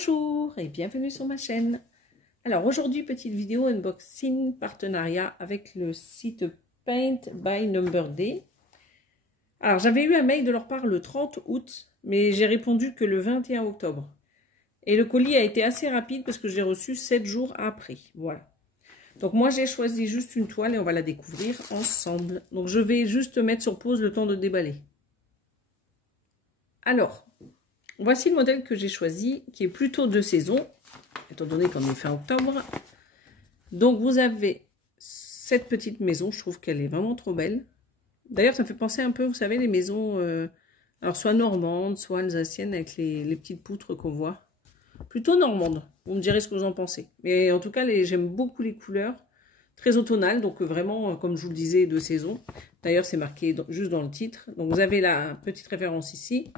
Bonjour et bienvenue sur ma chaîne. Alors aujourd'hui, petite vidéo unboxing partenariat avec le site Paint by Number Day. Alors j'avais eu un mail de leur part le 30 août, mais j'ai répondu que le 21 octobre. Et le colis a été assez rapide parce que je l'ai reçu 7 jours après. Voilà. Donc moi j'ai choisi juste une toile et on va la découvrir ensemble. Donc je vais juste mettre sur pause le temps de déballer. Alors, voici le modèle que j'ai choisi, qui est plutôt de saison, étant donné qu'on est fin octobre. Donc vous avez cette petite maison, je trouve qu'elle est vraiment trop belle. D'ailleurs, ça me fait penser un peu, vous savez, les maisons, alors soit normandes, soit alsaciennes, avec les petites poutres qu'on voit. Plutôt normande, vous me direz ce que vous en pensez. Mais en tout cas, j'aime beaucoup les couleurs, très automnales, donc vraiment, comme je vous le disais, de saison. D'ailleurs, c'est marqué juste dans le titre. Donc vous avez la petite référence ici.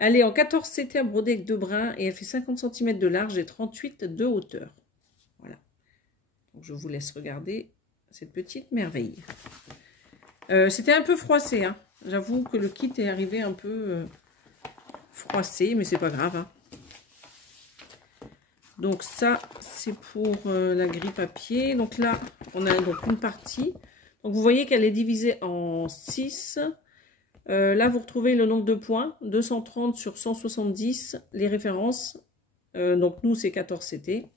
Elle est en 14 CT à broder avec 2 brins et elle fait 50 cm de large et 38 de hauteur. Voilà. Donc je vous laisse regarder cette petite merveille. C'était un peu froissé, hein. J'avoue que le kit est arrivé un peu froissé, mais c'est pas grave, hein. Donc ça, c'est pour la grille papier. Donc là, on a donc une partie. Donc vous voyez qu'elle est divisée en 6. Là, vous retrouvez le nombre de points, 230 sur 170, les références. Donc nous, c'est 14 CT.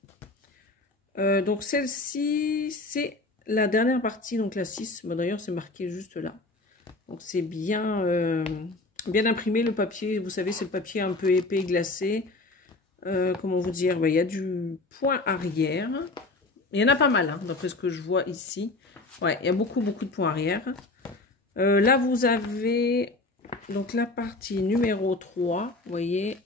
Donc celle-ci, c'est la dernière partie, donc la 6. Bon, d'ailleurs, c'est marqué juste là. Donc c'est bien, bien imprimé le papier. Vous savez, c'est le papier un peu épais, glacé. Comment vous dire, il y a du point arrière. Il y en a pas mal, hein, d'après ce que je vois ici. Ouais, il y a beaucoup de points arrière. Là, vous avez donc la partie numéro 3. Vous voyez,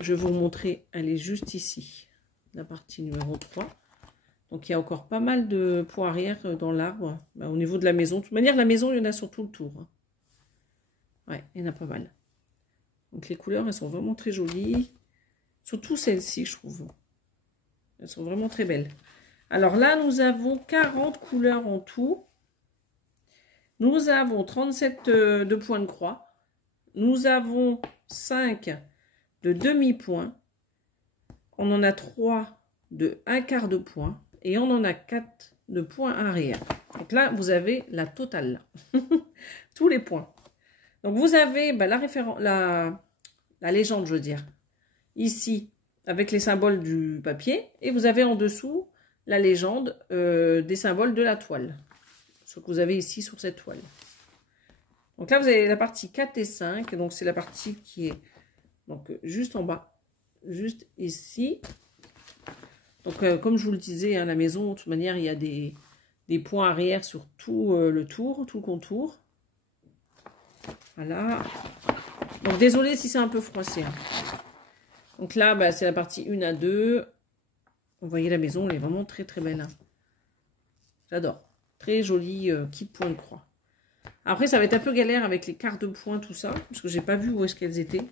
je vais vous montrer, elle est juste ici. La partie numéro 3. Donc, il y a encore pas mal de points arrière dans l'arbre. Au niveau de la maison. De toute manière, la maison, il y en a sur tout le tour. Ouais, il y en a pas mal. Donc, les couleurs, elles sont vraiment très jolies. Surtout celles-ci, je trouve. Elles sont vraiment très belles. Alors là, nous avons 40 couleurs en tout. Nous avons 37 de points de croix. Nous avons 5 de demi-point. On en a 3 de 1/4 de point. Et on en a 4 de points arrière. Donc là, vous avez la totale. Tous les points. Donc vous avez la référence, la légende, je veux dire. Ici, avec les symboles du papier. Et vous avez en dessous la légende des symboles de la toile. Ce que vous avez ici sur cette toile. Donc là, vous avez la partie 4 et 5. Donc c'est la partie qui est donc, juste en bas. Juste ici. Donc comme je vous le disais, hein, la maison, de toute manière, il y a des points arrière sur tout le tour, tout le contour. Voilà. Donc désolé si c'est un peu froissé. Hein. Donc là, c'est la partie 1 à 2. Vous voyez la maison, elle est vraiment très très belle. Hein. J'adore. Très joli kit point de croix. Après, ça va être un peu galère avec les quarts de points, tout ça. Parce que j'ai pas vu où est-ce qu'elles étaient.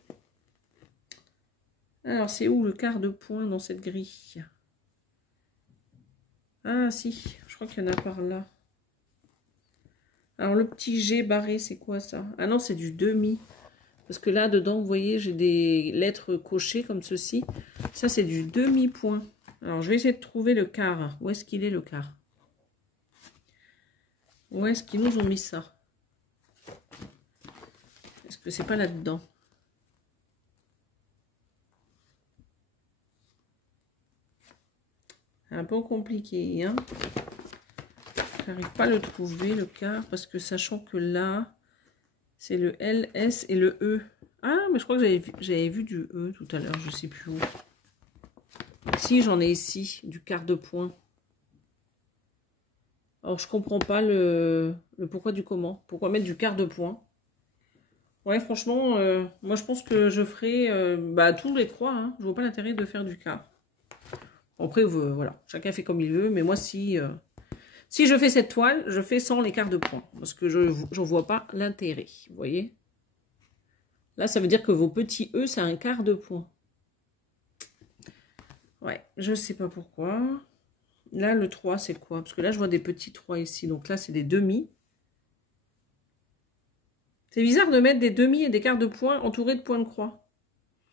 Alors, c'est où le quart de point dans cette grille? Ah si, je crois qu'il y en a par là. Alors, le petit G barré, c'est quoi ça? Ah non, c'est du demi. Parce que là, dedans, vous voyez, j'ai des lettres cochées comme ceci. Ça, c'est du demi-point. Alors, je vais essayer de trouver le quart. Où est-ce qu'il est, le quart? Où est-ce qu'ils nous ont mis ça? Est-ce que c'est pas là-dedans? C'est un peu compliqué, hein? J'arrive pas à le trouver, le quart, parce que sachant que là... c'est le L, S et le E. Ah, mais je crois que j'avais vu du E tout à l'heure, je sais plus où. Si, j'en ai ici, du quart de point. Alors, je comprends pas le pourquoi du comment. Pourquoi mettre du quart de point? Ouais, franchement, moi, je pense que je ferai tous les 3. Hein. Je vois pas l'intérêt de faire du quart. Après, voilà, chacun fait comme il veut. Mais moi, si je fais cette toile, je fais sans les quarts de point. Parce que j'en vois pas l'intérêt. Vous voyez? Là, ça veut dire que vos petits E, c'est un quart de point. Ouais, je sais pas pourquoi. Là, le 3, c'est quoi? Parce que là, je vois des petits 3 ici. Donc là, c'est des demi. C'est bizarre de mettre des demi et des quarts de point entourés de points de croix.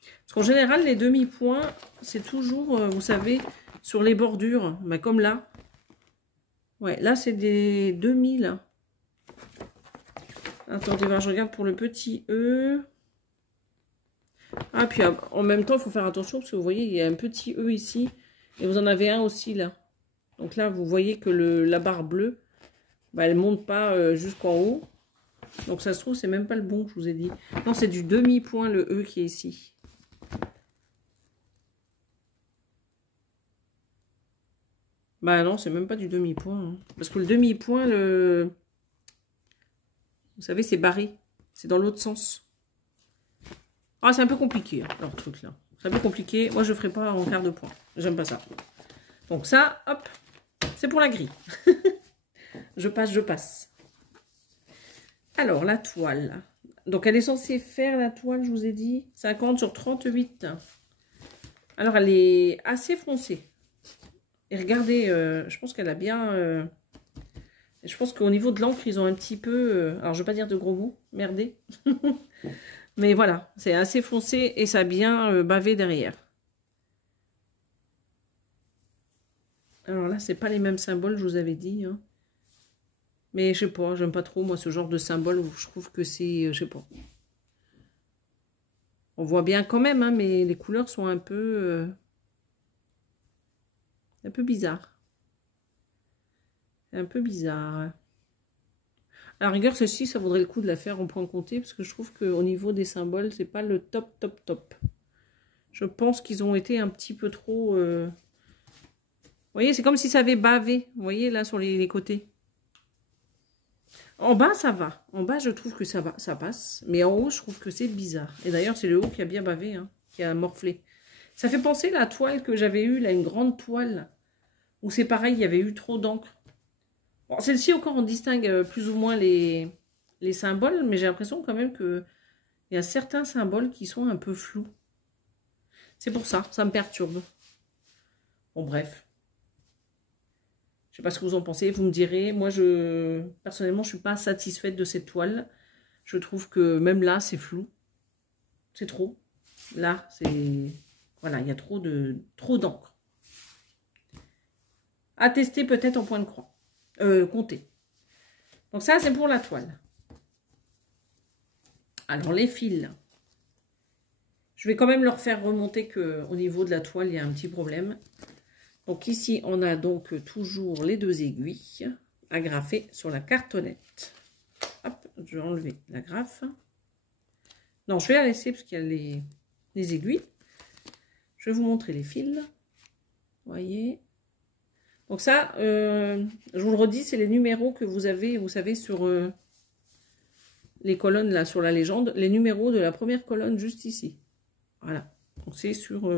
Parce qu'en général, les demi-points, c'est toujours, vous savez, sur les bordures. Bah, comme là. Ouais, là, c'est des demi, là. Attendez, je regarde pour le petit E. Ah, puis en même temps, il faut faire attention parce que vous voyez, il y a un petit E ici. Et vous en avez un aussi là. Donc là, vous voyez que la barre bleue, bah, elle ne monte pas jusqu'en haut. Donc ça se trouve, c'est même pas le bon que je vous ai dit. Non, c'est du demi-point le E qui est ici. Bah non, c'est même pas du demi-point. Hein. Parce que le demi-point, vous savez, c'est barré. C'est dans l'autre sens. Ah, c'est un peu compliqué, hein, leur truc là. C'est un peu compliqué. Moi, je ne ferai pas en quart de point. J'aime pas ça. Donc ça, hop, c'est pour la grille. Je passe. Alors, la toile. Donc, elle est censée faire la toile, je vous ai dit, 50 sur 38. Alors, elle est assez foncée. Et regardez, je pense qu'elle a bien... je pense qu'au niveau de l'encre, ils ont un petit peu... alors, je ne vais pas dire de gros mots, merdé. Mais voilà, c'est assez foncé et ça a bien bavé derrière. Alors là, c'est pas les mêmes symboles, je vous avais dit. Hein. Mais je sais pas, j'aime pas trop, moi, ce genre de symbole. Je trouve que c'est... je sais pas. On voit bien quand même, hein, mais les couleurs sont un peu bizarres. Un peu bizarre. À la rigueur, ceci, ça vaudrait le coup de la faire en point compté, parce que je trouve qu'au niveau des symboles, c'est pas le top. Je pense qu'ils ont été un petit peu trop... Vous voyez, c'est comme si ça avait bavé. Vous voyez, là, sur les côtés. En bas, ça va. En bas, je trouve que ça va, ça passe. Mais en haut, je trouve que c'est bizarre. Et d'ailleurs, c'est le haut qui a bien bavé, hein, qui a morflé. Ça fait penser à la toile que j'avais eue, là, une grande toile, où c'est pareil, il y avait eu trop d'encre. Bon, celle-ci, encore, on distingue plus ou moins les symboles, mais j'ai l'impression quand même qu'il y a certains symboles qui sont un peu flous. C'est pour ça, ça me perturbe. Bon, bref. Je ne sais pas ce que vous en pensez, vous me direz. Moi, personnellement, je ne suis pas satisfaite de cette toile. Je trouve que même là, c'est flou. C'est trop. Là, c'est... Voilà, il y a trop d'encre. À tester peut-être en point de croix. Compter. Donc ça, c'est pour la toile. Alors, les fils. Je vais quand même leur faire remonter qu'au niveau de la toile, il y a un petit problème. Donc ici, on a donc toujours les deux aiguilles agrafées sur la cartonnette. Hop, je vais enlever l'agrafe. Non, je vais la laisser parce qu'il y a les aiguilles. Je vais vous montrer les fils. Vous voyez. Donc ça, je vous le redis, c'est les numéros que vous avez, vous savez, sur les colonnes, là, sur la légende. Les numéros de la première colonne juste ici. Voilà. Donc c'est sur...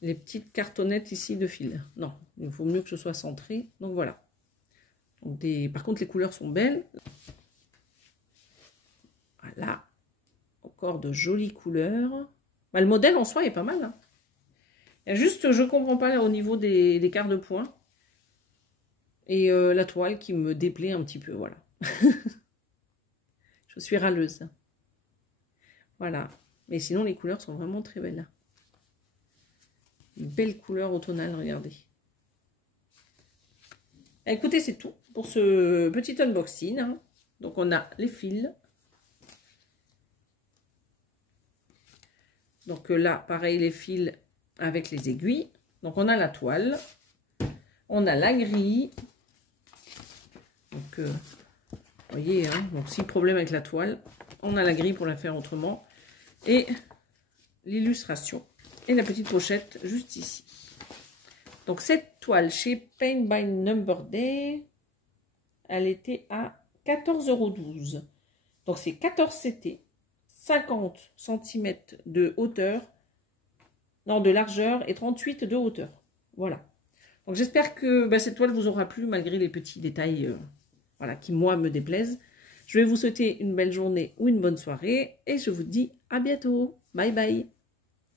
les petites cartonnettes ici de fil. Non, il faut mieux que ce soit centré. Donc voilà. Donc par contre, les couleurs sont belles. Voilà. Encore de jolies couleurs. Bah, le modèle en soi est pas mal. Hein. Il y a juste, je ne comprends pas là, au niveau des quarts de point. Et la toile qui me déplaît un petit peu. Voilà. Je suis râleuse. Voilà. Mais sinon, les couleurs sont vraiment très belles. Une belle couleur automnale, regardez. Écoutez, c'est tout pour ce petit unboxing. Hein. Donc, on a les fils. Donc là, pareil, les fils avec les aiguilles. Donc, on a la toile. On a la grille. Donc, vous voyez, hein, donc si problème avec la toile, on a la grille pour la faire autrement. Et l'illustration. Et la petite pochette juste ici. Donc cette toile chez Paint by Number Day, elle était à 14,12 €. Donc c'est 14 CT, 50 cm de hauteur, non de largeur et 38 de hauteur. Voilà. Donc j'espère que cette toile vous aura plu malgré les petits détails voilà, qui moi me déplaisent. Je vais vous souhaiter une belle journée ou une bonne soirée et je vous dis à bientôt. Bye bye.